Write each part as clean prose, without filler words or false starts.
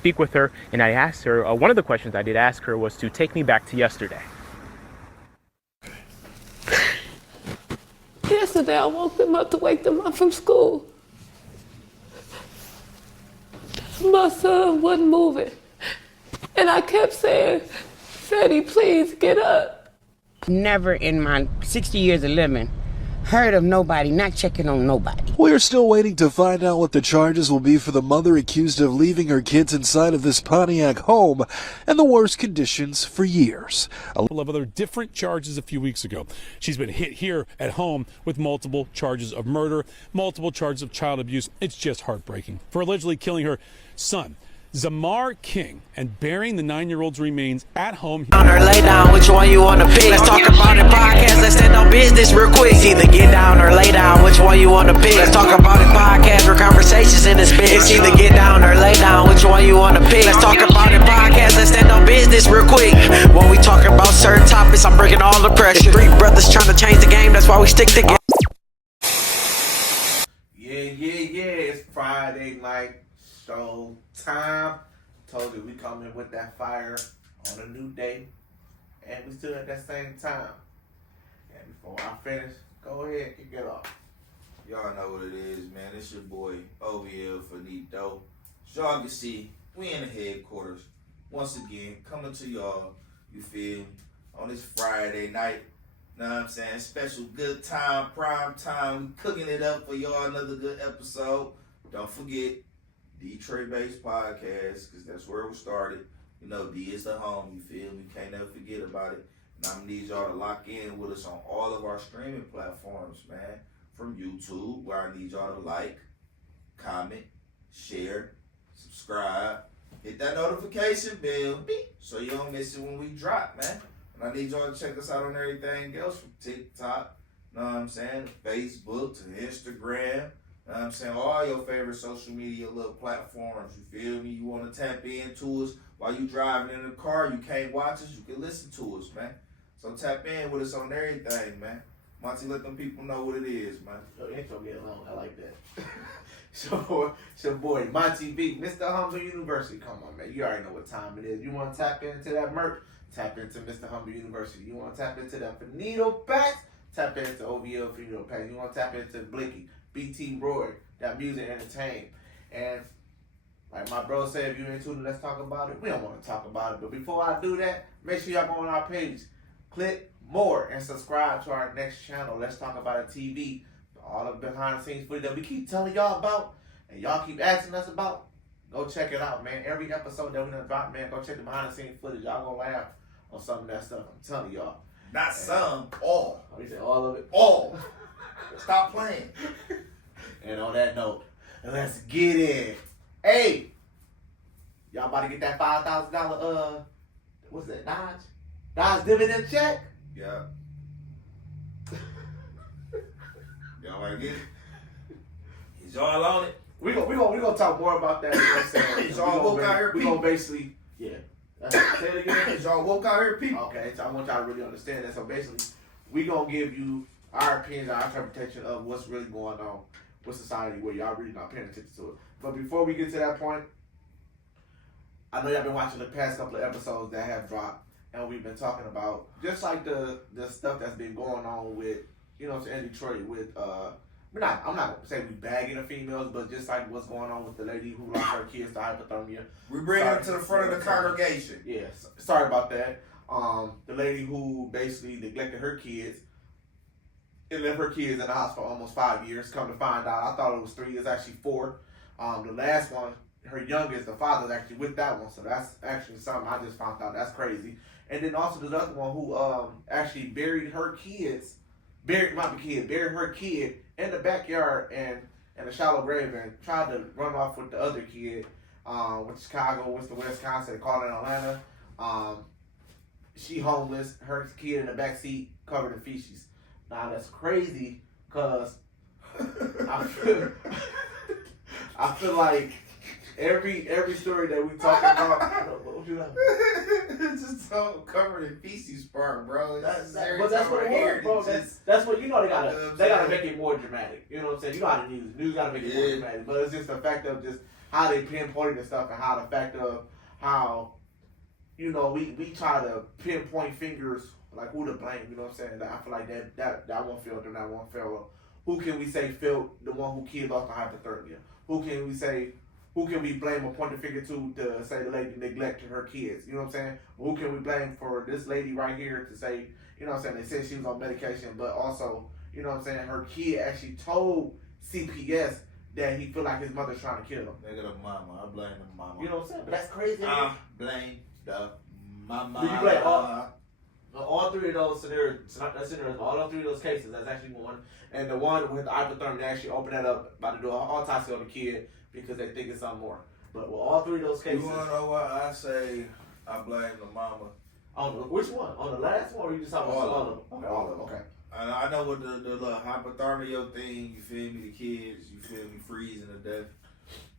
speak with her, and I asked her, one of the questions I did ask her was to take me back to yesterday. Yesterday, I woke them up to wake them up from school. My son wasn't moving. And I kept saying, Freddie, please get up. Never in my 60 years of living heard of nobody not checking on nobody. We're still waiting to find out what the charges will be for the mother accused of leaving her kids inside of this Pontiac home and the worst conditions for years. A couple of other different charges a few weeks ago. She's been hit here at home with multiple charges of murder, multiple charges of child abuse. It's just heartbreaking. For allegedly killing her son, Zamar King, and burying the 9-year-old's remains at home. On her lay down, which one you wanna pick? Let's talk about it podcast, let's stand on business real quick. It's either get down or lay down, which one you wanna pick? Let's talk about it podcast, where conversations in this bitch. It's either get down or lay down, which one you wanna pick? Let's talk about it podcast, let's stand on business real quick. When we talk about certain topics, I'm breaking all the pressure. Three brothers trying to change the game, that's why we stick together. Yeah, it's Friday night show time. Told you we coming with that fire on a new day, and we still at that same time. And before I finish, go ahead, kick it off. Y'all know what it is, man. It's your boy OVL for Nito. As y'all can see, we in the headquarters once again, coming to y'all. You feel me? On this Friday night. Know what I'm saying? Special good time, prime time. We cooking it up for y'all. Another good episode. Don't forget, Detroit-based podcast, because that's where we started. You know, D is the home, you feel me? Can't never forget about it. And I'm going to need y'all to lock in with us on all of our streaming platforms, man. From YouTube, where I need y'all to like, comment, share, subscribe, hit that notification bell, beep, so you don't miss it when we drop, man. And I need y'all to check us out on everything else from TikTok, know what I'm saying, Facebook to Instagram, know what I'm saying, all your favorite social media little platforms, you feel me? You want to tap into us while you driving in the car, you can't watch us, you can listen to us, man. So tap in with us on everything, man. Monty, let them people know what it is, man. Your intro get long, I like that. So, it's your boy, Monty B, Mr. Humble University. Come on, man, you already know what time it is. You want to tap into that merch? Tap into Mr. Humble University. You want to tap into that Finito Packs? Tap into OVL Finito Packs. You want to tap into Blicky, BT Roy, that music entertain. And like my bro said, if you're into it, let's talk about it. We don't want to talk about it. But before I do that, make sure y'all go on our page. Click more and subscribe to our next channel. Let's talk about it TV. All the behind the scenes footage that we keep telling y'all about and y'all keep asking us about. Go check it out, man. Every episode that we done drop, man, go check the behind the scenes footage. Y'all gonna laugh on some of that stuff. I'm telling y'all. Not some, all. Oh, you said all of it? All. Stop playing. And on that note, let's get in. Hey, y'all about to get that $5,000, what's that, Dodge dividend check? Yeah. Y'all want to get it? Is y'all on it? We gonna talk more about that. You know what I'm saying? Is y'all woke out here, we people? gonna basically, yeah. Say it again. Is y'all woke out here, people? Okay, so I want y'all to really understand that. So basically, we gonna give you our opinions, our interpretation of what's really going on with society, where y'all really not paying attention to it. But before we get to that point, I know y'all been watching the past couple of episodes that have dropped, and we've been talking about just like the stuff that's been going on with, you know, in Detroit with I'm not gonna say we bagging the females, but just like what's going on with the lady who lost her kids to hypothermia. We bring her to the front of the congregation. Yes, sorry about that. The lady who basically neglected her kids and left her kids in the house for almost 5 years. Come to find out, I thought it was 3 years, actually 4. The last one, her youngest, the father's actually with that one, so that's actually something I just found out. That's crazy. And then also the other one who actually buried her kids, buried her kid in the backyard and in a shallow grave and tried to run off with the other kid. With Chicago, with the Wisconsin, they called it in Atlanta. She homeless, her kid in the back seat covered in feces. Now that's crazy because I feel like every story that we talk about. What you know? It's just so covered in feces part, bro. But that's what it was, bro. That's what, you know, they gotta make it more dramatic. You know what I'm saying? You know how the news gotta make it more dramatic. But it's just the fact of just how they pinpointed the stuff and how the fact of know, we try to pinpoint fingers like who to blame. You know what I'm saying? I feel like that one failed and that one failed. Who can we say failed? The one who killed off the hypothermia. Who can we say? Who can we blame or point the finger to say the lady neglected her kids? You know what I'm saying? Who can we blame for this lady right here to say? You know what I'm saying? They said she was on medication, but also, you know what I'm saying? Her kid actually told CPS that he feel like his mother's trying to kill him. Nigga, the mama. I blame the mama. You know what I'm saying? But that's crazy. I blame the mama. Do you blame all three of those scenarios? All three of those cases. That's actually one. And the one with the hypothermia, they actually opened that up, about to do an autopsy on the kid because they think it's something more. But with all three of those cases, You wanna know why I say I blame the mama? on which one? On the last one, or you just talking about all of them? Okay, all of them. Okay. I know with the little hypothermia thing, you feel me, the kids, you feel me, freezing to death.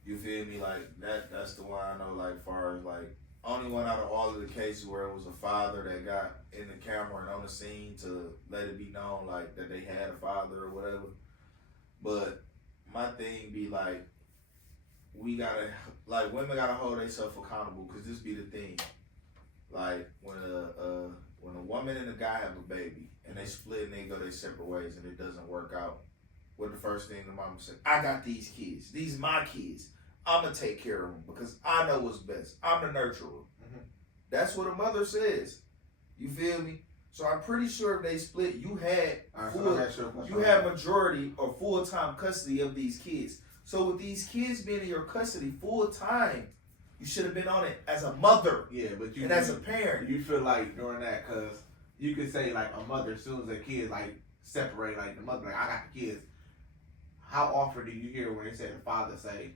You feel me, like that's the one I know, like far as like only one out of all of the cases where it was a father that got in the camera and on the scene to let it be known like that they had a father or whatever. But my thing be like, we gotta, like, women gotta hold themselves accountable, because this be the thing. Like when a woman and a guy have a baby and they split and they go their separate ways and it doesn't work out, what the first thing the mama said? I got these kids. These my kids. I'm gonna take care of them because I know what's best. I'm the nurturer. Mm-hmm. That's what a mother says. You feel me? So I'm pretty sure if they split, you had majority or full-time custody of these kids. So with these kids being in your custody full-time, you should have been on it as a mother. Yeah, but and as a parent. You feel like during that, because you could say like a mother, as soon as a kid like separate, like the mother, like I got the kids. How often do you hear when they say the father say,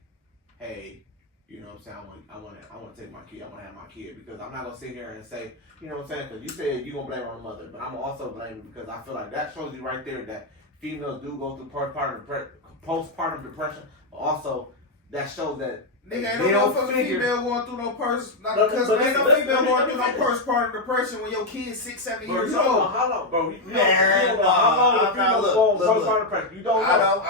hey, you know what I'm saying, I want to take my kid, I want to have my kid, because I'm not going to sit here and say, you know what I'm saying, because you said you're going to blame it on the mother, but I'm also blaming because I feel like that shows you right there that females do go through postpartum depression, but also that shows that nigga, ain't no motherfucking female going through no female going through no postpartum depression when your kid's 6-7 years old. How long, bro? Man, You don't know. I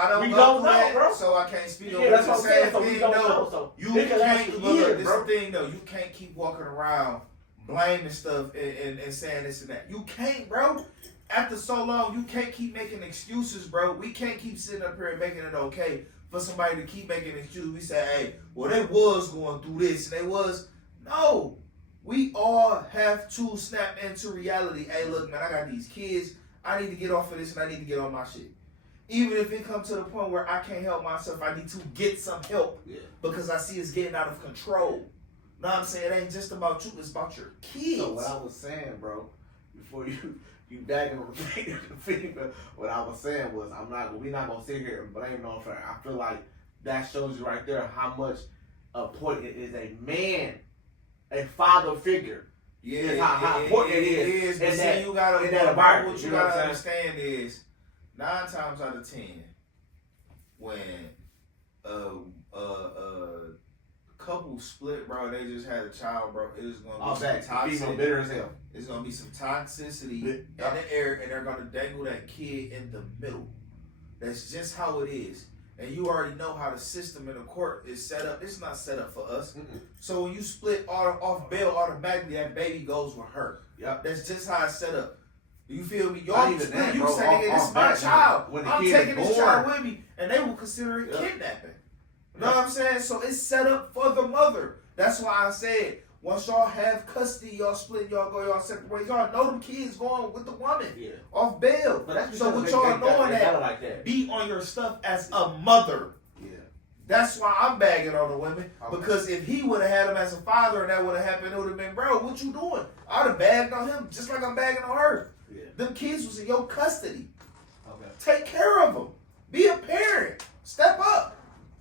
don't we go don't through know, that, bro. so I can't speak on that's the what I'm same saying. So thing. we don't know. So You can't look. This bro. thing though. You can't keep walking around blaming stuff and saying this and that. You can't, bro. After so long, you can't keep making excuses, bro. We can't keep sitting up here and making it okay for somebody to keep making excuses. We say, hey, well, they was going through this, and they was. No. We all have to snap into reality. Hey, look, man, I got these kids. I need to get off of this, and I need to get on my shit. Even if it comes to the point where I can't help myself, I need to get some help because I see it's getting out of control. Know what I'm saying? It ain't just about you, it's about your kids. So what I was saying, bro, before you bagging on the finger, what I was saying was we're not gonna sit here and blame it on her. I feel like that shows you right there how much important it is a man, a father figure. Yeah, how important it is. But see, you gotta what you gotta understand is 9 times out of 10, when couple split, bro, they just had a child, bro, it is gonna be some toxic. Bitter as hell. It's gonna be some toxicity in the air, and they're gonna dangle that kid in the middle. That's just how it is. And you already know how the system in the court is set up. It's not set up for us. Mm-mm. So when you split off bail, automatically that baby goes with her. Yep. That's just how it's set up. You feel me? Y'all you say, nigga, this is my child. I'm taking this child with me. And they will consider it kidnapping. You know what I'm saying? So it's set up for the mother. That's why I said, once y'all have custody, y'all split, y'all go y'all separate ways. Y'all know them kids going with the woman off bail. So with y'all knowing that, be on your stuff as a mother. Yeah. That's why I'm bagging on the women. Okay. Because if he would have had him as a father and that would have happened, it would have been, bro, what you doing? I'd have bagged on him just like I'm bagging on her. Yeah. Them kids was in your custody. Okay. Take care of them. Be a parent. Step up.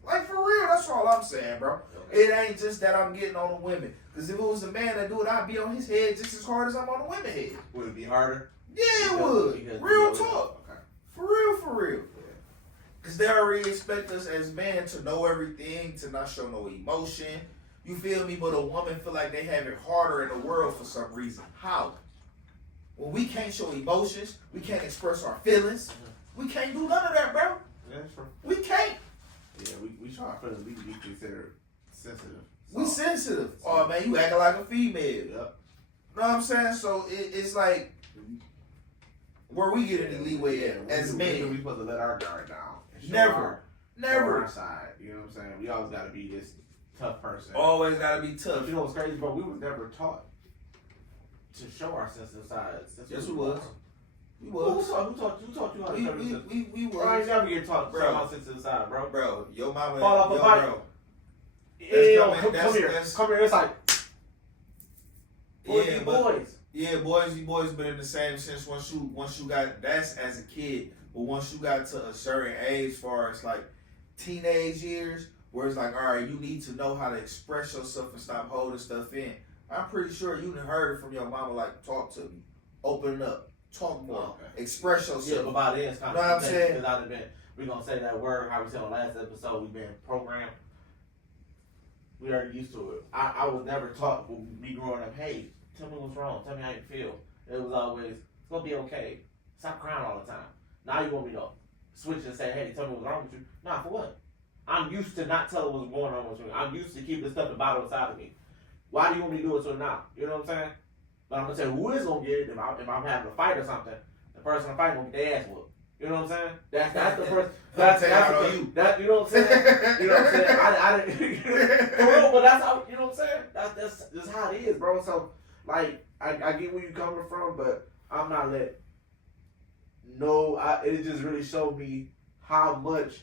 Like, for real, that's all I'm saying, bro. Okay. It ain't just that I'm getting on the women. Because if it was the man that do it, I'd be on his head just as hard as I'm on the women's head. Would it be harder? Yeah, it would. Real talk. Okay. For real. Because they already expect us as men to know everything, to not show no emotion. You feel me? But a woman feel like they have it harder in the world for some reason. How? Well, we can't show emotions. We can't express our feelings. We can't do none of that, bro. Yeah, that's true. We can't. Yeah, we try our feelings. We consider sensitive. So. We sensitive. Oh, man, you acting like a female. Yep. know what I'm saying? So it's like where we get any leeway at as men. We supposed to let our guard down. And show Never. our side. You know what I'm saying? We always got to be this tough person. Always gotta be tough. But you know what's crazy, bro? We was never taught to show our sensitive sides. Yes, we was. We Who was. taught you how to show your We Bro, I ain't was. never get taught to show Bro. my sensitive side, bro. Bro, your mama, Fall off a yo, bike. bro. Yeah, coming- come here. that's- Come here. It's like, Yeah, but boys. yeah, boys, you boys been in the same sense once you got that's as a kid, but once you got to a certain age, as far as like teenage years, where it's like, all right, you need to know how to express yourself and stop holding stuff in. I'm pretty sure you done heard it from your mama, like, talk to me, open up, talk more, express Yeah, yourself. but by then it's kind Know what I'm of saying? because I'd have been. We gonna say that word how we said on last episode. We've been programmed. We already used to it. I was never taught when me growing up. Hey, tell me what's wrong. Tell me how you feel. It was always it's gonna be okay. Stop crying all the time. Now you want me to switch and say, hey, tell me what's wrong with you. Nah, for what? I'm used to not telling what's going on with me. I'm used to keeping the stuff about inside of me. Why do you want me to do it so now? You know what I'm saying? But I'm gonna tell you who is gonna get it if I'm having a fight or something. The person I'm fighting gonna get their ass whooped. You know what I'm saying? That's the first. That's the thing. That you know what I'm saying? You know what I'm saying? I didn't. For real, but that's how you know what I'm saying. That's how it is, bro. So like I get where you coming from, but I'm not let. No, it just really showed me how much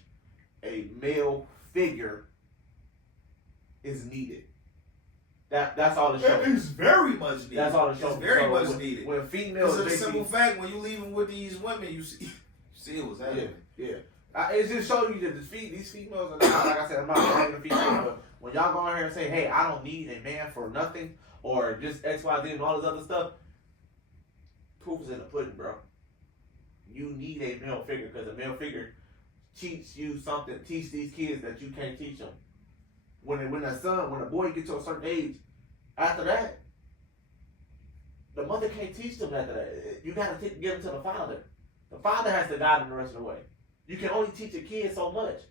a male figure is needed. That's all it shows. It's very much needed. That's all it shows. It's very So much when, needed. When females, Because of the basically- simple fact, when you leaving with these women, you see it was happening. Yeah. It just shows you that these females are not, like I said, I'm not blaming the females, but when y'all go in here and say, hey, I don't need a man for nothing, or just X, Y, Z, and all this other stuff, proof is in the pudding, bro. You need a male figure, because a male figure teach you something, teach these kids that you can't teach them. When a boy gets to a certain age, after that, the mother can't teach them after that. You gotta give them to the father. The father has to guide them the rest of the way. You can only teach a kid so much,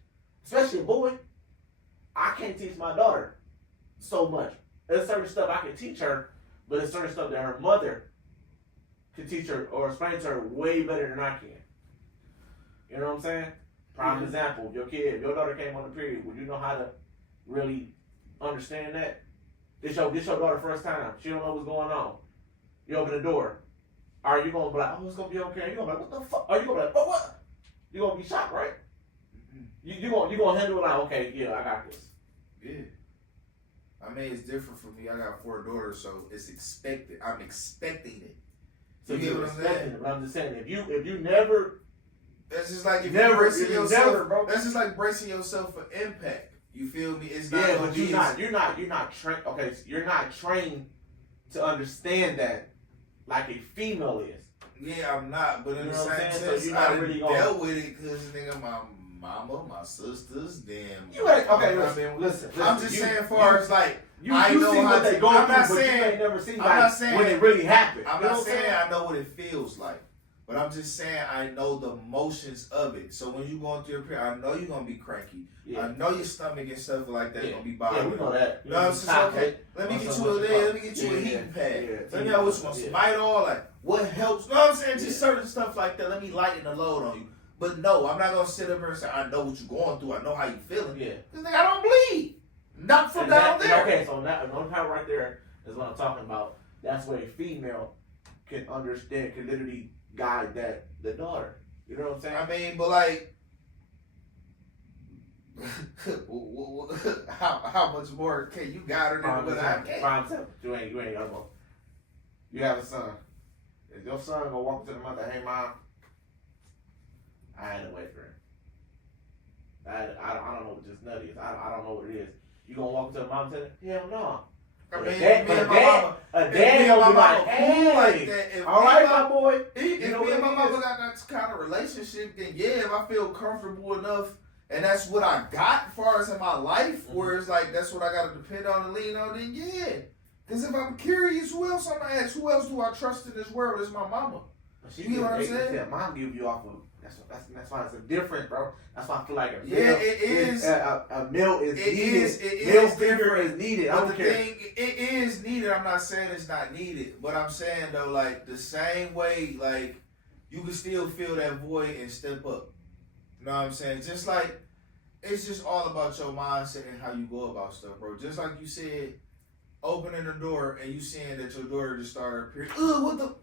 especially a boy. I can't teach my daughter so much. There's certain stuff I can teach her, but there's certain stuff that her mother can teach her or explain to her way better than I can. You know what I'm saying? Prime example, if your daughter came on the period, would you know how to really understand that? This your daughter first time. She don't know what's going on. You open the door. Are you gonna be like, oh, it's gonna be okay? You gonna be like, what the fuck? Are you gonna be like, what? You gonna be shocked, right? You gonna handle it like, okay, yeah, I got this. Yeah. I mean, it's different for me. I got 4 daughters, so it's expected. I'm expecting it. So You get what I'm expecting saying? it, but I'm just saying, if you never, That's just like if Never, you bracing you yourself. never, bro. That's just like bracing yourself for impact. You feel me? It's not yeah, gonna but be you're not trained. Okay, so you're not trained to understand that like a female is. Yeah, I'm not, but in You the know what I'm same saying? So sense, you're I not done really gonna- dealt with it because nigga, my mama, my sisters, damn. You ain't okay. I've been- Listen. I'm just saying, far as like, I you know see how what they to. go I'm through, not but saying. you ain't never seen I'm like not saying when it really happened. I'm You know not what I'm saying I know what it feels like, but I'm just saying I know the motions of it. So when you going through your period, I know you're gonna be cranky. Yeah. I know your stomach and stuff like that gonna be Yeah, bothering. we know that. No, it's just okay. Let me get you a leg. Let me get you a heating pad. Let me know which one. Smite all like what helps. You know what I'm saying? Just certain stuff like that. Let me lighten the load on you. But no, I'm not gonna sit up here and say I know what you're going through. I know how you feeling. Yeah. Cause nigga, I don't bleed. Not from And down that- there. Okay, so that one part right there is what I'm talking about. That's where a female can understand, can literally guide the daughter. You know what I'm saying? I mean, but like, how much more can you guide her than what I can? Prime example. You ain't gonna. You have a son. Is your son gonna walk up to the mother, hey mom, I had to wait for him. I don't know what this nut is. I don't know what it is. You gonna walk up to the mom and tell her, hell no. I But mean, a dad me and my gonna mama be like, hey, cool like that. If all me right, and my boy. If You know me and my what it mama is? got that kind of relationship, then yeah, if I feel comfortable enough, and that's what I got as far as in my life, where it's like that's what I got to depend on and lean on, then yeah. Because if I'm curious, who else I'm gonna ask? Who else do I trust in this world? It's my mama. She You get what I'm saying? Yeah, mom give you off of. That's why it's a different, bro. That's why I feel like a Yeah, meal it is. A meal is It needed. is. It Meal is figure different. is needed. I But don't the care. thing, it is needed. I'm not saying it's not needed, but I'm saying though, like the same way, like you can still feel that void and step up. You know what I'm saying? Just like it's just all about your mindset and how you go about stuff, bro. Just like you said, opening the door and you seeing that your daughter just started appearing. What the?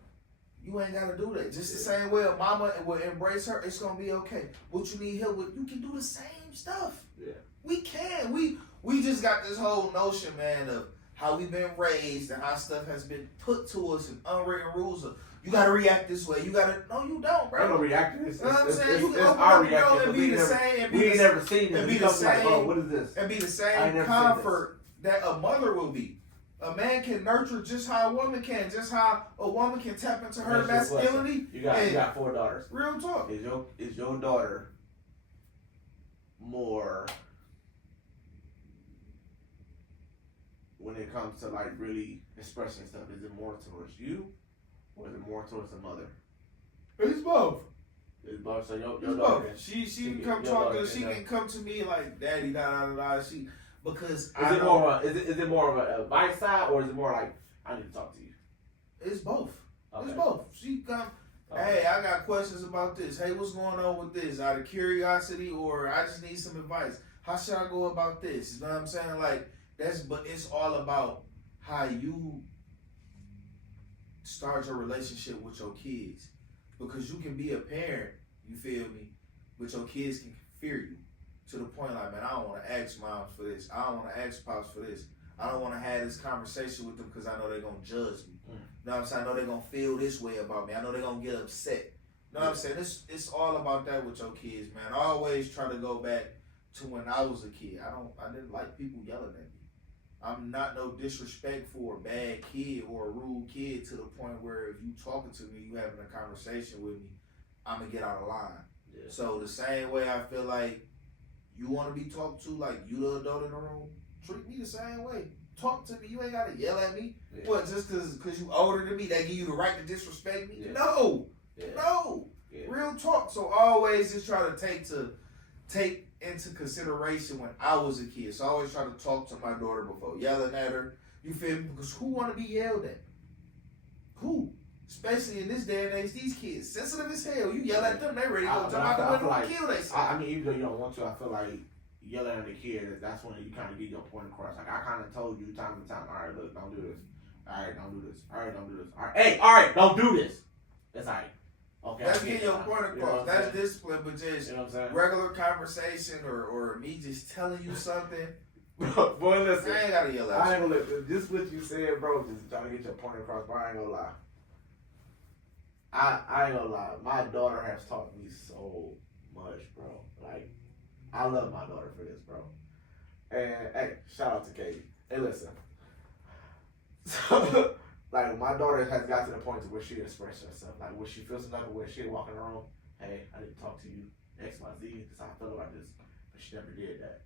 You ain't gotta do that. Just the same way a mama will embrace her, it's gonna be okay. What you need help with, you can do the same stuff. Yeah. We can. We just got this whole notion, man, of how we've been raised and how stuff has been put to us and unwritten rules of you gotta react this way. You gotta no, you don't, bro. I don't react to this. You know what I'm saying? You can It's open our up your door reaction. and be the same and We ain't never seen it. and be We the come like, oh, same what is this? and be the I same ain't never comfort that a mother will be. A man can nurture just how a woman can, just how a woman can tap into her That's your masculinity. You got 4 daughters. Real talk. Is your daughter more when it comes to like really expressing stuff? Is it more towards you, or is it more towards the mother? It's both. It's both. So your It's daughter. both. She can come your talk daughter to. She can come to me like, Daddy, da da da. She because Is it more of a advice side, or is it more like I need to talk to you? It's both. Okay. It's both. She come. Okay. Hey, I got questions about this. Hey, what's going on with this? Out of curiosity, or I just need some advice. How should I go about this? You know what I'm saying? Like but it's all about how you start your relationship with your kids, because you can be a parent. You feel me? But your kids can fear you to the point like, man, I don't want to ask moms for this. I don't want to ask pops for this. I don't want to have this conversation with them because I know they're going to judge me. You know what I'm saying? I know they're going to feel this way about me. I know they're going to get upset. You know what I'm saying? It's all about that with your kids, man. I always try to go back to when I was a kid. I didn't like people yelling at me. I'm not no disrespectful or bad kid or a rude kid to the point where if you talking to me, you having a conversation with me, I'm going to get out of line. Yeah. So the same way I feel like you want to be talked to like you the adult in the room, treat me the same way. Talk to me. You ain't got to yell at me. Yeah. What, just because you older than me, they give you the right to disrespect me? Yeah. No. Yeah. No. Yeah. Real talk. So always just try to take into consideration when I was a kid. So I always try to talk to my daughter before yelling at her. You feel me? Because who want to be yelled at? Who? Especially in this day and age, these kids, sensitive as hell. You yell at them, they ready to go jump out the window and kill themselves. I mean, even though you don't want to, I feel like yelling at the kid, that's when you kind of get your point across. Like, I kind of told you time and time, all right, look, don't do this. All right, don't do this. All right, don't do this. All right, hey, all right, don't do this. It's all right. Okay, that's getting your point across. You know that's discipline, but just regular conversation or me just telling you something. Boy, listen. I ain't gotta yell at you. I ain't gonna listen. Just what you said, bro, just trying to get your point across, bro. I ain't gonna lie. I ain't gonna lie. My daughter has taught me so much, bro. Like, I love my daughter for this, bro. And, hey, shout out to Katie. Hey, listen. So, like, my daughter has got to the point to where she expresses herself. Like, when she feels something, where she walking around, hey, I need to talk to you, X, Y, Z, because I feel about this. But she never did that.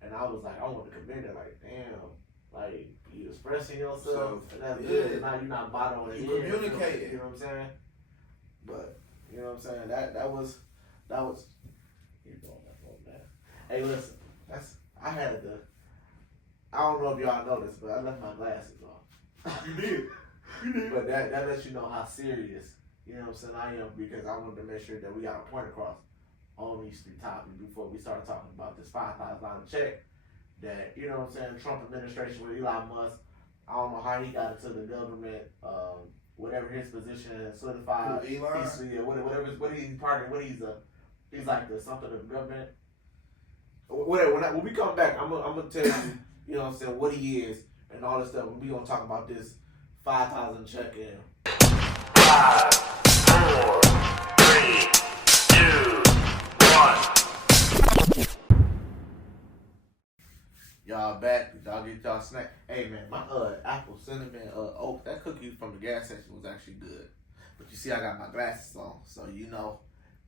And I was like, I want to commend her, like, damn, like, you expressing yourself, and that's good. And now you're not bothering it. You communicating. You know what I'm saying? But, you know what I'm saying? That was, you blowing my phone, man. Hey, listen, I don't know if y'all noticed, but I left my glasses on. You did. But that lets you know how serious, you know what I'm saying, I am, because I wanted to make sure that we got a point across on these 3 topics before we started talking about this $5,000 check that, you know what I'm saying, Trump administration with Elon Musk. I don't know how he got into the government, whatever his position is solidified. Elon? He's like the something of the government. Whatever. When we come back, I'm gonna tell you, you know what I'm saying, what he is and all this stuff. We gonna talk about this 5,000 check in. 5, 4, 3, 2, 1. Y'all back. Y'all get y'all snack. Hey man, my apple cinnamon oat, that cookie from the gas station was actually good. But you see I got my glasses on, so you know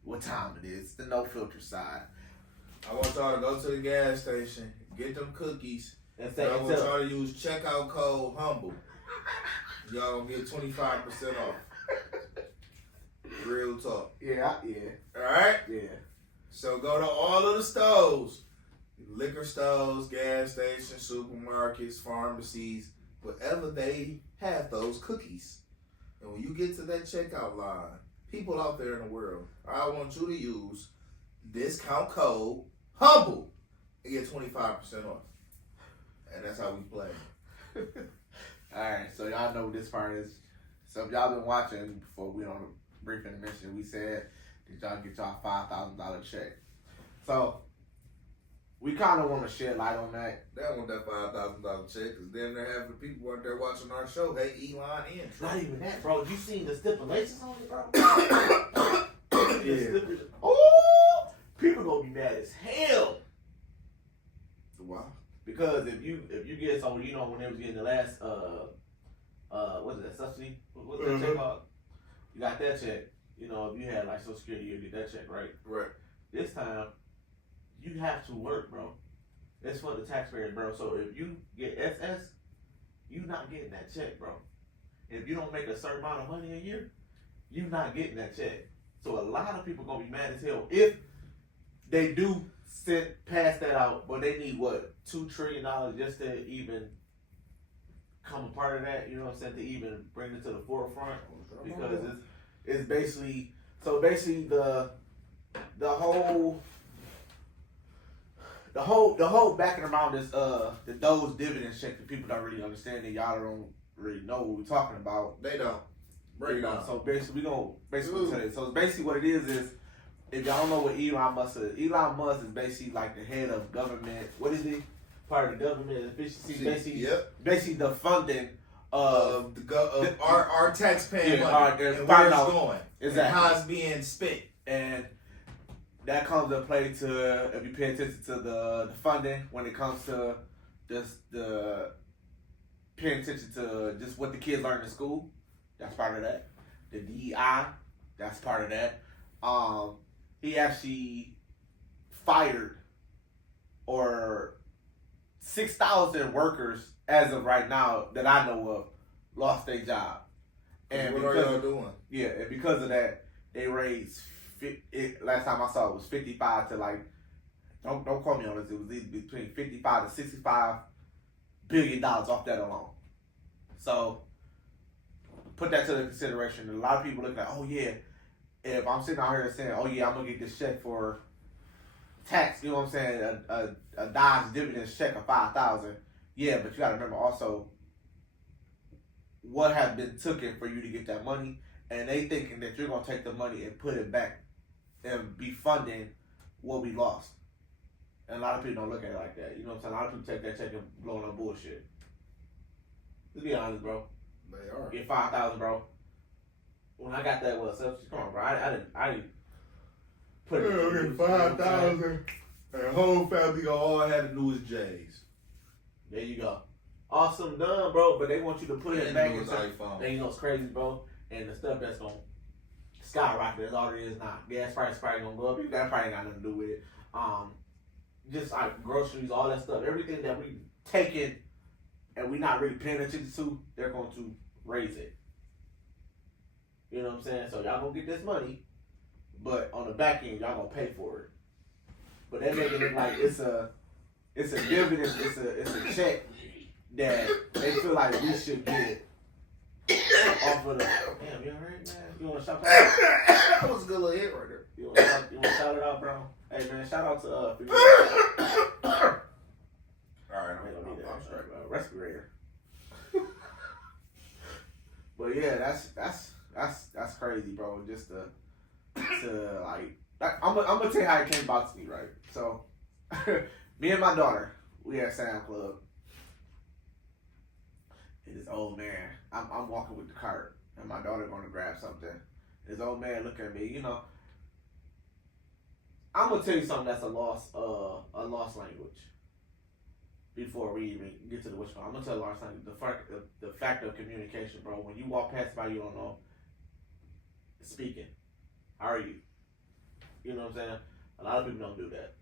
what time it is. It's the no filter side. I want y'all to go to the gas station, get them cookies, and I want y'all to use checkout code HUMBLE. Y'all gonna get 25% off. Real talk. Yeah. All right? Yeah. So go to all of the stores. Liquor stores, gas stations, supermarkets, pharmacies, wherever they have those cookies. And when you get to that checkout line, people out there in the world, I want you to use discount code HUMBLE and get 25% off. And that's how we play. Alright, so y'all know what this part is. So if y'all been watching before we on the brief intermission, we said that y'all get y'all $5,000 check. So we kind of want to shed light on that. They don't want that $5,000 check because then they're having people out there watching our show. Hey, Elon in. Not even that, bro. You seen the stipulations on it, bro? Yeah. Oh, people gonna be mad as hell. Wow. Because if you get some, you know, when they was getting the last what is that, subsidy? What's that check called? You got that check. You know, if you had like Social Security, you get that check, right? Right. This time, you have to work, bro. It's for the taxpayers, bro. So if you get SS, you not getting that check, bro. If you don't make a certain amount of money a year, you not getting that check. So a lot of people gonna be mad as hell if they do pass that out, but they need what, $2 trillion just to even come a part of that. You know what I'm saying? To even bring it to the forefront, because it's basically the whole backing around this the Doge dividend check that people don't really understand, and y'all don't really know what we're talking about. They don't. Break it down. So basically, we gonna tell you. So basically, what it is if y'all don't know what Elon Musk is basically like the head of government. What is he? Part of the government efficiency. Basically the funding of our taxpaying money and where it's going. Exactly. And how it's being spent. And that comes into play to, if you pay attention to the funding, when it comes to just the paying attention to just what the kids learn in school. That's part of that. The DEI, that's part of that. He actually fired or 6,000 workers as of right now that I know of lost their job. And what are y'all doing? Yeah, and because of that, they raised last time I saw it was 55 to like, don't quote me on this, it was between 55 to 65 billion dollars off that alone. So put that to the consideration. A lot of people look like, oh yeah, if I'm sitting out here saying, oh yeah, I'm gonna get this check for tax, you know what I'm saying, a Doge dividend check of 5,000. Yeah, but you gotta remember also what has been taken for you to get that money, and they thinking that you're gonna take the money and put it back and be funding what we lost. And a lot of people don't look at it like that. You know what I'm saying? A lot of people take that check and blow on bullshit. Let's be honest, bro. They are. Get 5,000, bro. When I got that, come on, bro. I didn't put it. Okay, 5,000. And whole family all had to do is J's. There you go. Awesome done, bro. But they want you to put it back into into iPhone. And you know it's crazy, bro. And the stuff that's gonna skyrocket, that's all it is now. Gas price probably gonna go up. That probably ain't got nothing to do with it. Just like groceries, all that stuff, everything that we taking and we not really paying attention to, they're going to raise it. You know what I'm saying? So y'all gonna get this money, but on the back end, y'all gonna pay for it. But they making it like it's a dividend, it's a check that they feel like we should get off of the. Damn, you alright, man? You wanna shout that out? That was a good little hit right there. You wanna shout it out, bro? Hey man, shout out to Alright, I'm straight. Respirator. But yeah, that's crazy, bro. Just to like I'm gonna tell you how it came about to me, right? So me and my daughter, we at Sound Club. And this old man, I'm walking with the cart, and my daughter going to grab something. This old man looking at me, you know. I'm gonna tell you something that's a lost language. Before we even get to the which one, I'm gonna tell lost language the fact of communication, bro. When you walk past somebody you don't know, speaking, how are you? You know what I'm saying? A lot of people don't do that.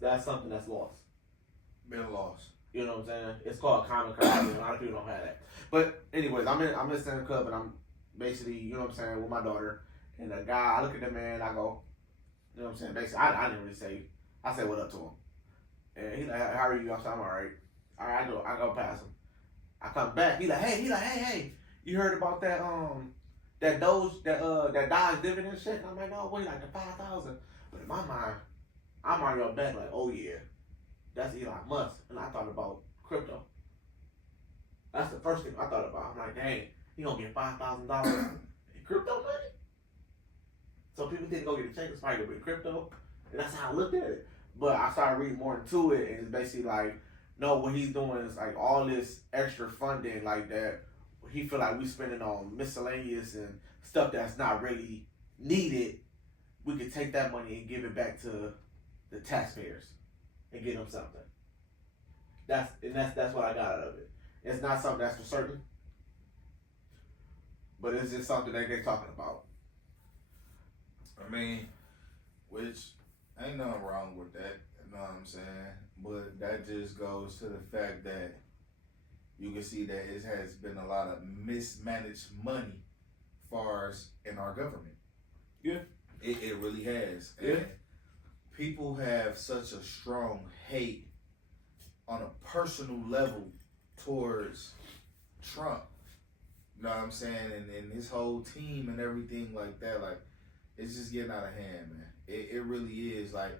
That's something that's lost. Been lost. You know what I'm saying? It's called common courtesy. A lot of people don't have that. But anyways, I'm in Stand Club and I'm basically, you know what I'm saying, with my daughter, And the guy, I look at the man, I go, you know what I'm saying? Basically, I didn't really say, I said what up to him. And he like, how are you? I said, I'm all right. All right, I go past him. I come back. He like, hey. You heard about that that Doge, that Doge dividend shit? And I'm like, no, wait, like the 5,000. But in my mind, I'm on your back like, oh yeah, that's Elon Musk. And I thought about crypto. That's the first thing I thought about. I'm like, dang, he gonna get $5,000 in crypto money? So people didn't go get a check, it's probably gonna be crypto. And that's how I looked at it. But I started reading more into it, and it's basically like, no, what he's doing is like all this extra funding like that. He feel like we spending on miscellaneous and stuff that's not really needed. We could take that money and give it back to the taxpayers and get them something. That's what I got out of it. It's not something that's for certain, but it's just something that they're talking about. I mean, which ain't nothing wrong with that, you know what I'm saying? But that just goes to the fact that you can see that it has been a lot of mismanaged money far as in our government. Yeah. It really has. Yeah. And people have such a strong hate on a personal level towards Trump. You know what I'm saying? And his whole team and everything like that. Like, it's just getting out of hand, man. It really is. Like,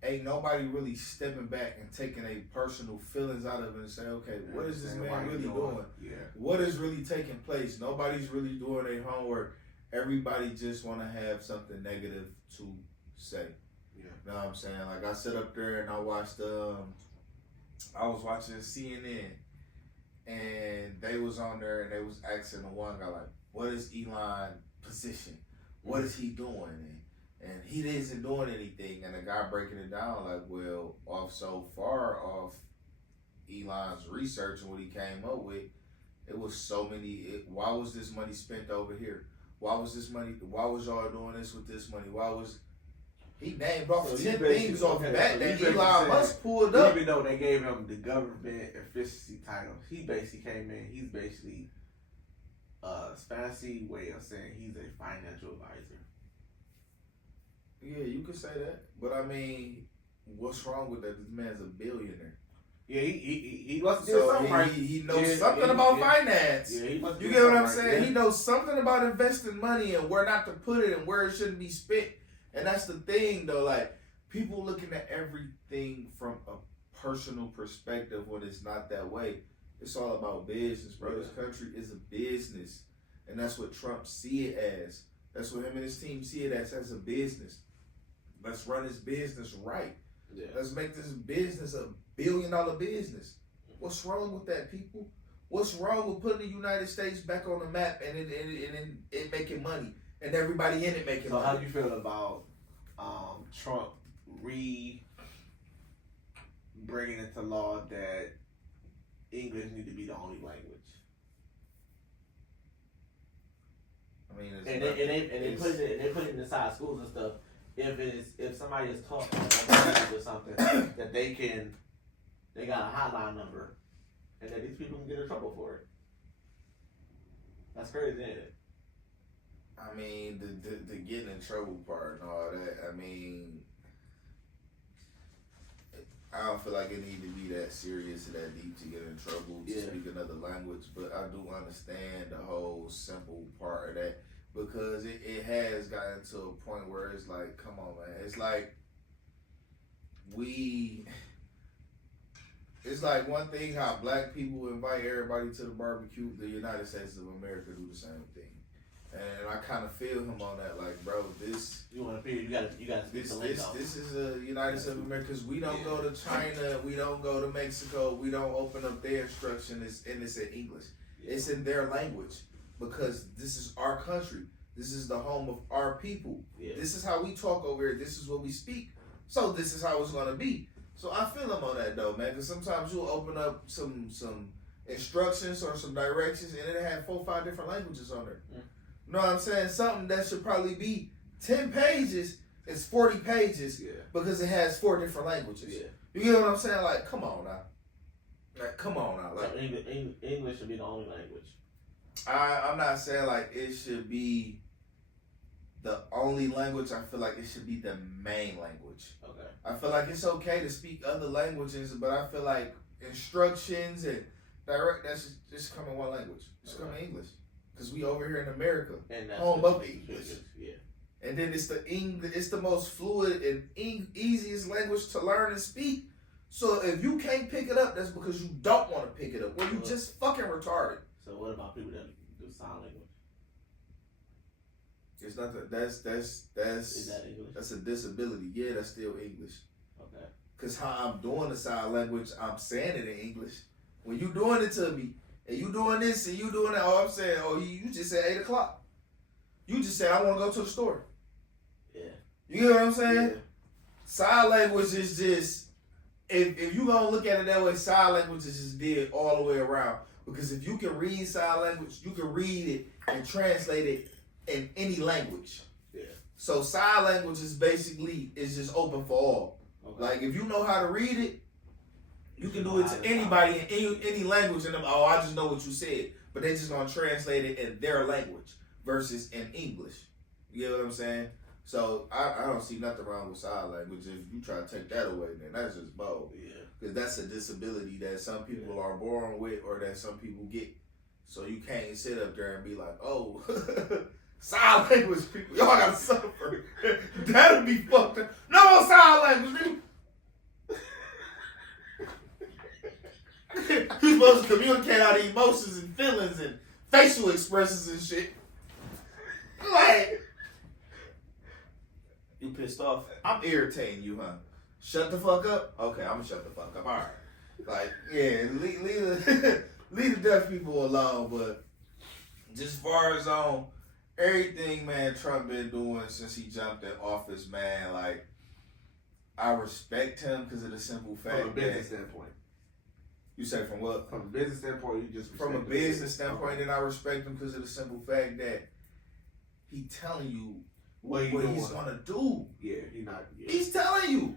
ain't nobody really stepping back and taking a personal feelings out of it and say, okay, what is this man really doing? Yeah. What is really taking place? Nobody's really doing their homework. Everybody just want to have something negative to say. Yeah. You know what I'm saying? Like, I sit up there and I watched, I was watching CNN, and they was on there and they was asking the one guy, like, what is Elon position? What is he doing? And he isn't doing anything. And the guy breaking it down, like, well, so far off Elon's research and what he came up with, it was so many. Why was this money spent over here? Why was y'all doing this with this money? He named off 10 things off the bat that Elon Musk pulled up. Even though they gave him the government efficiency title, he basically came in, he's basically a fancy way of saying he's a financial advisor. Yeah, you could say that. But I mean, what's wrong with that? This man's a billionaire. Yeah, he must do So something right. he knows something about finance. Yeah, he must you do get what I'm something saying? right. He knows something about investing money and where not to put it and where it shouldn't be spent. And that's the thing, though. Like, people looking at everything from a personal perspective when it's not that way. It's all about business, bro. This country is a business. And that's what Trump see it as. That's what him and his team see it as a business. Let's run this business right. Yeah. Let's make this business a $1 billion business. What's wrong with that, people? What's wrong with putting the United States back on the map and it making money and everybody in it making money? So how do you feel about Trump bringing into law that English need to be the only language? I mean, And they put it inside schools and stuff. If somebody is taught or something that they got a hotline number, and that these people can get in trouble for it. That's crazy, isn't it? I mean, the getting in trouble part and all that. I mean, I don't feel like it need to be that serious or that deep to get in trouble to speak another language, but I do understand the whole simple part of that. Because it has gotten to a point where it's like, come on, man. It's like it's like one thing how black people invite everybody to the barbecue. The United States of America do the same thing. And I kind of feel him on that. Like, bro, this... You want to you gotta speak the lingo. This is a United States of America. Because we don't go to China. We don't go to Mexico. We don't open up their instruction. It's in English. Yeah. It's in their language. Because this is our country. This is the home of our people. Yeah. This is how we talk over here. This is what we speak. So this is how it's going to be. So I feel him on that, though, man. Because sometimes you'll open up some instructions or some directions, and it'll have 4 or 5 different languages on there. Yeah. You know what I'm saying? Something that should probably be 10 pages is 40 pages because it has 4 different languages. Yeah. You get what I'm saying? Like, come on now. Like, come on now. Like, English should be the only language. I'm not saying like it should be the only language. I feel like it should be the main language. Okay. I feel like it's okay to speak other languages, but I feel like instructions and that's just come in one language. Just come in English, because we over here in America, And that's home of English. Yeah. And then it's the most fluid and easiest language to learn and speak. So if you can't pick it up, that's because you don't want to pick it up, or you just fucking retarded. So what about people that do sign language? It's not that. Is that English? That's a disability. Yeah, that's still English. Okay. Cause how I'm doing the sign language, I'm saying it in English. When you doing it to me, and you doing this and you doing that, I'm saying, you just said 8 o'clock. You just said I want to go to the store. Yeah. You get what I'm saying? Yeah. Sign language is just, if you gonna look at it that way, sign language is just dead all the way around. Because if you can read sign language, you can read it and translate it in any language. Yeah. So sign language is just open for all. Okay. Like if you know how to read it, you can do it to anybody in any language, and I just know what you said. But they just gonna translate it in their language versus in English. You get what I'm saying? So I don't see nothing wrong with sign language. If you try to take that away, then that's just bold. Yeah. Because that's a disability that some people are born with, or that some people get. So you can't sit up there and be like, oh, sign language people, y'all gotta suffer. That'll be fucked up. No sign language, nigga. You're supposed to communicate all the emotions and feelings and facial expressions and shit. Like, You pissed off? I'm irritating you, huh? Shut the fuck up? Okay, I'm gonna shut the fuck up. All right. Like, yeah, leave the deaf people alone. But just as far as on everything, man, Trump been doing since he jumped in office, man, like, I respect him because of the simple fact From a business standpoint. You say from what? From a business standpoint, you just From a respect business standpoint, then I respect him because of the simple fact that he telling you what he's gonna do. Yeah, he not. Yeah. He's telling you.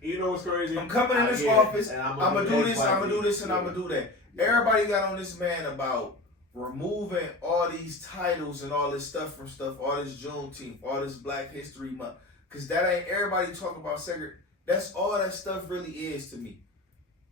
You know what's crazy? I'm coming in this office. I'm gonna do this. I'm gonna do this, and I'm gonna do that. Everybody got on this man about removing all these titles and all this stuff from all this Juneteenth, all this Black History Month, because that ain't everybody talking about segregation. That's all that stuff really is to me.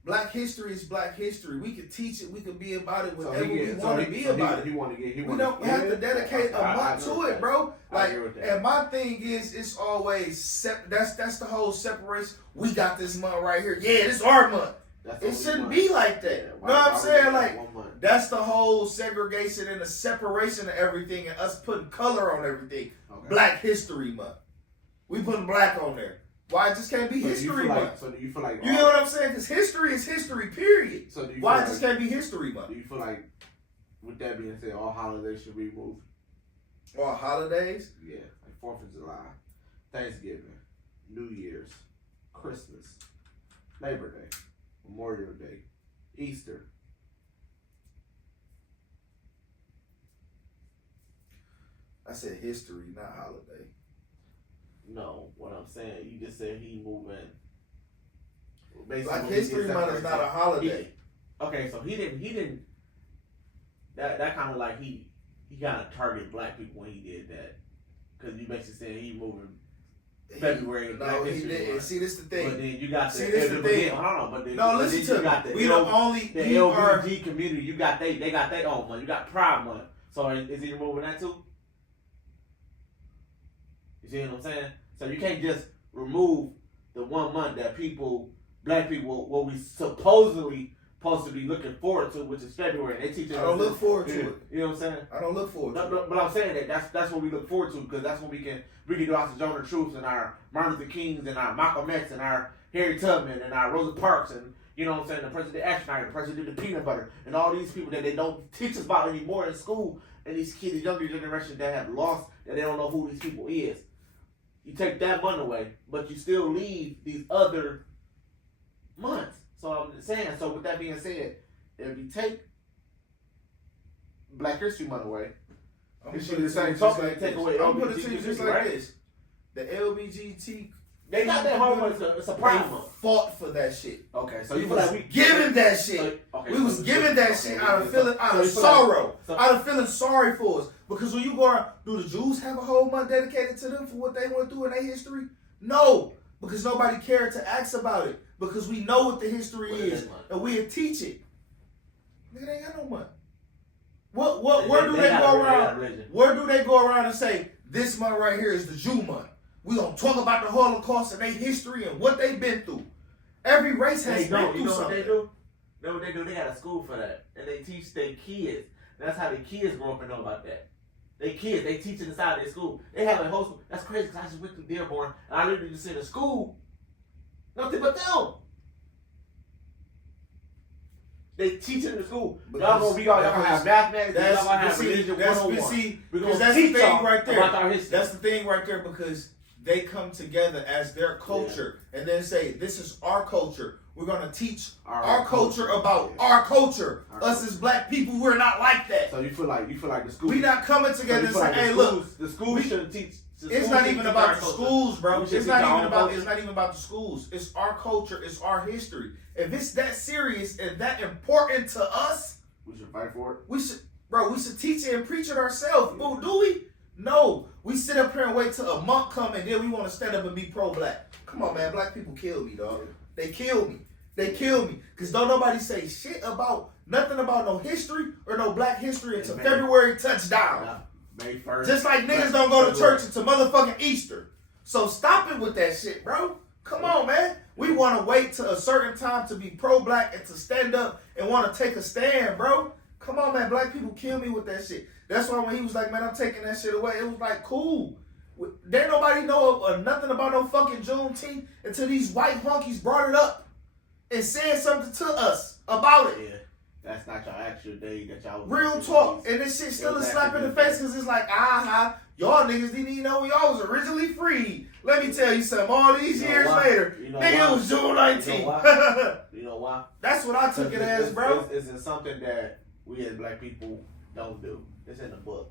Black history is Black history. We can teach it. We can be about it whenever we want to be about it. We don't have to dedicate a month to it, bro. Like, and my thing is, it's always that's the whole separation. We got this month right here. Yeah, this is our month. It shouldn't be like that. You know what I'm saying? Like, that's the whole segregation and the separation of everything and us putting color on everything. Okay. Black History Month. We putting black on there. Why it just can't be History Month? So do you feel like... You know what I'm saying? Because history is history, period. So do you why it just can't be History Month? Do you feel like, with that being said, all holidays should be moved? All holidays? Yeah. Like 4th of July, Thanksgiving, New Year's, Christmas, Labor Day, Memorial Day, Easter. I said history, not holiday. No, what I'm saying, you just said he moving. Black History Month is not a holiday. Okay, so he didn't. That kind of like he kind of targeted black people when he did that, because you basically said he moving February. No, he didn't. See, this the thing. But then you got see, this the thing. Hold on, but then, no, listen to me. We the only the LGBT community. You got they got their own month. You got Pride Month. So is he removing that too? You see what I'm saying? So you can't just remove the 1 month that black people, what we supposedly supposed to be looking forward to, which is February. They teach us. I don't look forward to it. You know what I'm saying? I don't look forward to it. But I'm saying that's what we look forward to, because that's when we can do our Sojourner Truths and our Martin Luther Kings and our Malcolm X and our Harry Tubman and our Rosa Parks and, you know what I'm saying, the President Action Iron, the President of the Peanut Butter, and all these people that they don't teach us about anymore in school, and these kids, the younger generation that have lost, that they don't know who these people is. You take that month away, but you still leave these other months. So I'm saying, so with that being said, if you take Black History Month away, it should be the same talk like take away I'm going to tell you LGBT, just like this. The They got that home month. It's a prime They month. fought for that shit. Okay, so We you feel was like we giving that shit. okay, We was giving that shit out of feeling, out so of you feel like- sorrow, so- out of feeling sorry for us. Because when you go around, do the Jews have a whole month dedicated to them for what they went through in their history? No, because nobody cared to ask about it. Because we know what the history What is, is month? and we'll teach it. Nigga, they ain't got no month. Where do They they got go a around? religion. Where do they go around and say this month right here is the Jew month? We gonna talk about the Holocaust and their history and what they've been through. Every race has They been don't. through You know what something. they do? You know what they do? They got a school for that, and they teach their kids. That's how the kids grow up and know about that. They kids, they teach it inside their school. They have a whole school. That's crazy because I just went through Dearborn and I literally just seen a school. Nothing but them. They teach it in the school. Y'all gonna be all y'all gonna have mathematics. Y'all gonna have religion 101. We're gonna that's the teach thing y'all right there. about our history. That's the thing right there because they come together as their culture and then say, "This is our culture. We're gonna teach our culture about our culture. Us as black people, we're not like that. So you feel like the school. We not coming together and saying, "Hey, look, the school shouldn't teach." it's not even about the schools, bro. We should It's teach not our even own about culture. it's not even about the schools. It's our culture. It's our history. If it's that serious and that important to us, We should fight for it. we should teach it and preach it ourselves. But do we? No. We sit up here and wait till a month come and then we want to stand up and be pro-black. Come on, man. Black people kill me, dog. They kill me. They kill me. Because don't nobody say shit about nothing about no history or no black history until February touchdown. May 1st. Just like niggas don't go to church until motherfucking Easter. So stop it with that shit, bro. Come on, man. We want to wait till a certain time to be pro-black and to stand up and want to take a stand, bro. Come on, man. Black people kill me with that shit. That's why when he was like, man, I'm taking that shit away, it was like, cool. There nobody know nothing about no fucking Juneteenth until these white honkies brought it up and said something to us about it. Yeah, that's not your actual day that y'all. Real talk. And this shit still a slap in the face because it's like, y'all niggas didn't even know y'all was originally free. Let me tell you something. All these years later, nigga, it was June 19th. You know why? That's what I took it as, bro. It's something that we as black people don't do. It's in the book.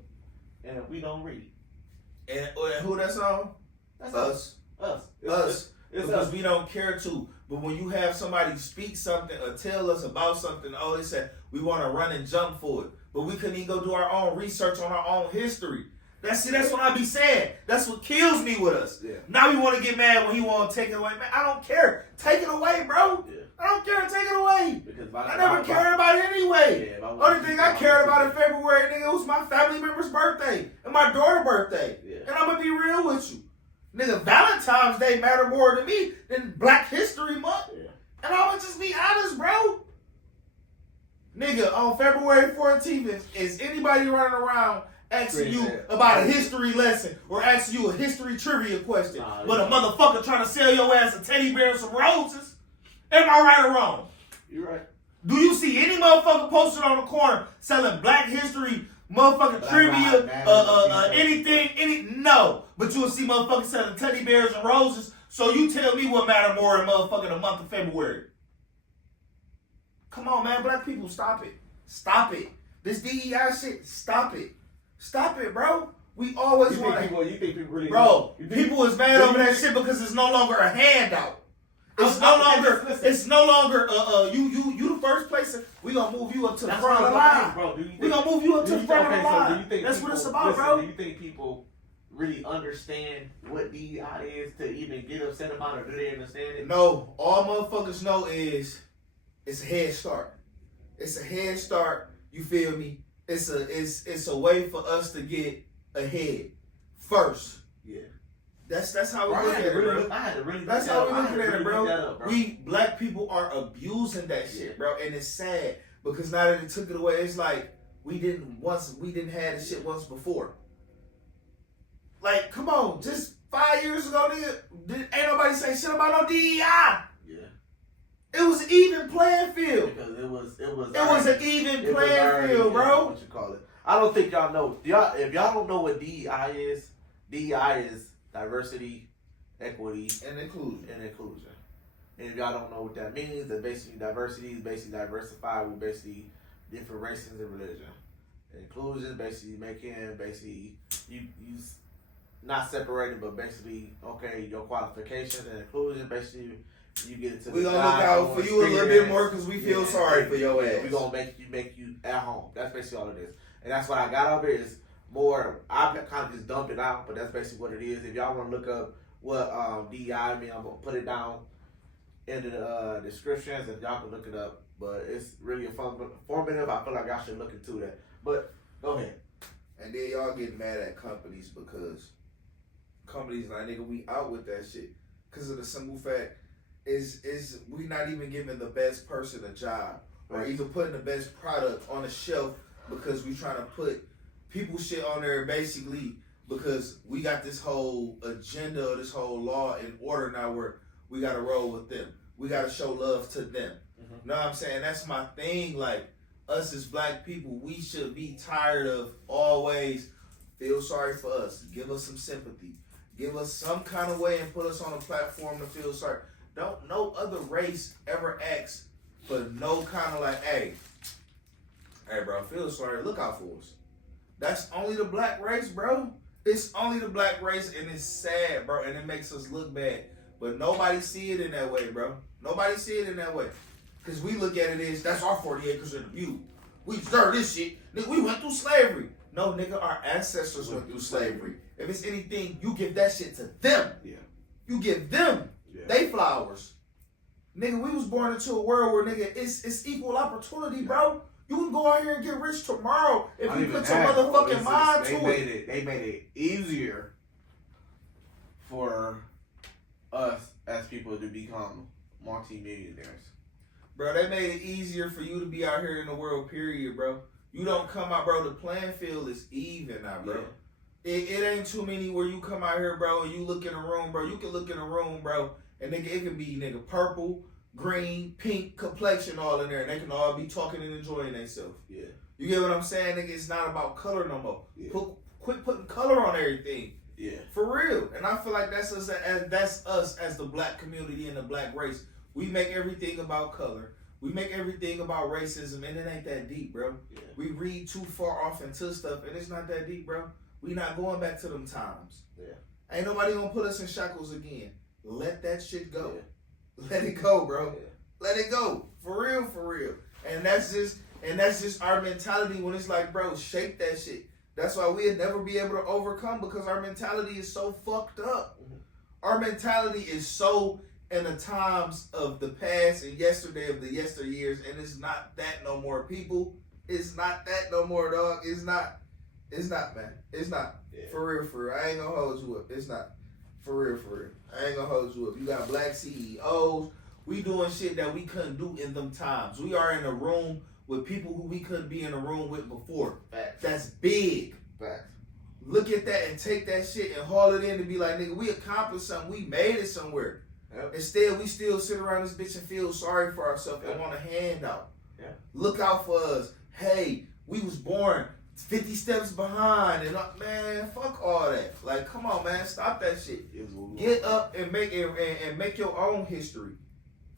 And we don't read. And who that's on? That's Us. Us. It's because us. we don't care to. But when you have somebody speak something or tell us about something, they said we want to run and jump for it. But we couldn't even go do our own research on our own history. That's what I be saying. That's what kills me with us. Yeah. Now we want to get mad when he want to take it away. Man, I don't care. Take it away, bro. Yeah. I don't care. Take it away. Because I never cared about it anyway. Yeah, Only thing I cared about in February, nigga, was my family member's birthday and my daughter's birthday. Yeah. And I'm gonna be real with you. Nigga, Valentine's Day matter more to me than Black History Month. Yeah. And I'm gonna just be honest, bro. Nigga, on February 14th, is anybody running around asking you about a history lesson or asking you a history trivia question, but a motherfucker trying to sell your ass a teddy bear and some roses? Am I right or wrong? You're right. Do you see any motherfucker posted on the corner selling Black history, motherfucking Black trivia, Lives Matter, anything? No. But you'll see motherfuckers selling teddy bears and roses. So you tell me what matter more than motherfucking the month of February. Come on, man. Black people, stop it. Stop it. This DEI shit, stop it. Stop it, bro. We always want to. You think people really? Bro, people is mad over that shit because it's no longer a handout. It's no longer. You the first place. We gonna move you up to the front of the line, bro. We gonna move you up to the front of the line. So do you think That's people, what it's about, listen, bro. Do you think people really understand what DEI is to even get upset about it? Or do they understand it? No, all motherfuckers know is it's a head start. It's a head start. You feel me? It's a way for us to get ahead first. Yeah. That's how we Bro, look at it, bro. I had to really. That's how we looking at it, bro. look that up, bro. We black people are abusing that shit, bro, and it's sad because now that they took it away, it's like we didn't have this shit once before. Like, come on, just 5 years ago, nigga, ain't nobody say shit about no DEI. Yeah. It was an even playing field. Because it was an even playing field, bro. What you call it? I don't think y'all know. If y'all don't know what DEI is diversity, equity, and inclusion. And if y'all don't know what that means, then basically diversity is basically diversified with basically different races and religion. And inclusion is basically making you not separating, but basically, okay, your qualifications and inclusion, basically, you get into We the gonna look out for you a little bit more because we feel sorry for your ass. We gonna make you at home. That's basically all it is, and that's what I got of it is more. I kind of just dumped it out, but that's basically what it is. If y'all want to look up what DEI mean, I'm gonna put it down in the descriptions, and y'all can look it up. But it's really informative. I feel like y'all should look into that. But go ahead. And then y'all get mad at companies because companies like, nigga, we out with that shit. Because of the simple fact is we not even giving the best person a job. Or either putting the best product on the shelf because we trying to put people shit on there basically because we got this whole agenda, this whole law in order now where we got to roll with them. We got to show love to them. Know what I'm saying? That's my thing. Like, us as black people, we should be tired of always feel sorry for us. Give us some sympathy. Give us some kind of way and put us on a platform to feel sorry. Don't no other race ever asks for no kind of like, hey bro, feel sorry, look out for us. That's only the black race, bro. It's only the black race, and it's sad, bro, and it makes us look bad. But nobody see it in that way, bro. Nobody see it in that way. Because we look at it as, that's our 40 acres of the view. We deserve this shit. Nigga, we went through slavery. No, nigga, our ancestors went through slavery. If it's anything, you give that shit to them. Yeah. You give them they flowers. Nigga, we was born into a world where, nigga, it's equal opportunity, bro. You can go out here and get rich tomorrow if you put your motherfucking mind to it. They made it easier for us as people to become multi-millionaires. Bro, they made it easier for you to be out here in the world, period, bro. You don't come out, bro. The playing field is even now, bro. Yeah. It ain't too many where you come out here, bro, and you look in a room, bro. You can look in a room, bro, and nigga, it can be, nigga, purple, green, pink, complexion all in there, and they can all be talking and enjoying themselves. Yeah. You get what I'm saying, nigga? It's not about color no more. Yeah. Quit putting color on everything. Yeah. For real. And I feel like that's us as the black community and the black race. We make everything about color. We make everything about racism, and it ain't that deep, bro. Yeah. We read too far off into stuff, and it's not that deep, bro. We not going back to them times. Yeah. Ain't nobody gonna put us in shackles again. Let that shit go. Yeah. Let it go, bro. Yeah. Let it go. For real, for real. And that's just our mentality when it's like, bro, shake that shit. That's why we'll never be able to overcome because our mentality is so fucked up. Mm-hmm. Our mentality is so in the times of the past and yesterday of the yesteryears, and it's not that no more, people. It's not that no more, dog. It's not, man. It's not. Yeah. For real. I ain't gonna hold you up. It's not. For real. I ain't gonna hold you up. You got black CEOs. We doing shit that we couldn't do in them times. We are in a room with people who we couldn't be in a room with before. Facts. That's big. Facts. Look at that and take that shit and haul it in and be like, nigga, we accomplished something. We made it somewhere. Yep. Instead, we still sit around this bitch and feel sorry for ourselves and want a handout. Yeah. Look out for us. Hey, we was born 50 steps behind. And man, fuck all that. Like, come on, man. Stop that shit. Get up and make your own history.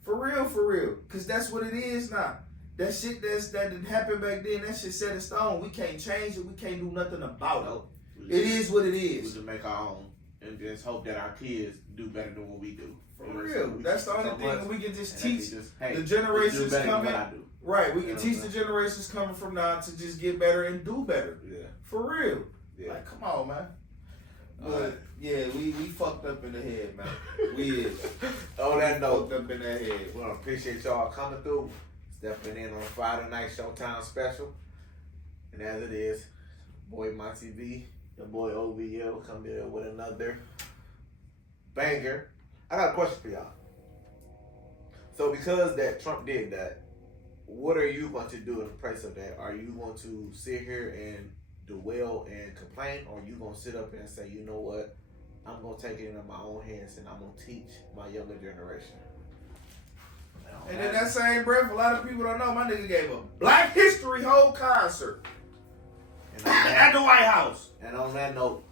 For real. Because that's what it is now. That shit that didn't happen back then, that shit set in stone. We can't change it. We can't do nothing about it. It is what it is. We just make our own and just hope that our kids do better than what we do. For real. That's the only thing we can just teach hey, the generations coming. Right, we can You know teach what I'm the generations coming from now to just get better and do better. Yeah. For real. Yeah. Like, come on, man. But yeah, we fucked up in the head, man. We is. On that note, fucked up in the head. well, appreciate y'all coming through, stepping in on a Friday night Showtime special. And as it is, boy Monty V, your boy OVL come here with another banger. I got a question for y'all. So because that Trump did that, what are you going to do in place of that? Are you going to sit here and dwell and complain, or are you going to sit up and say, you know what, I'm going to take it into my own hands and I'm going to teach my younger generation? And in that same breath, a lot of people don't know, my nigga gave a Black History whole concert at the White House. And on that note,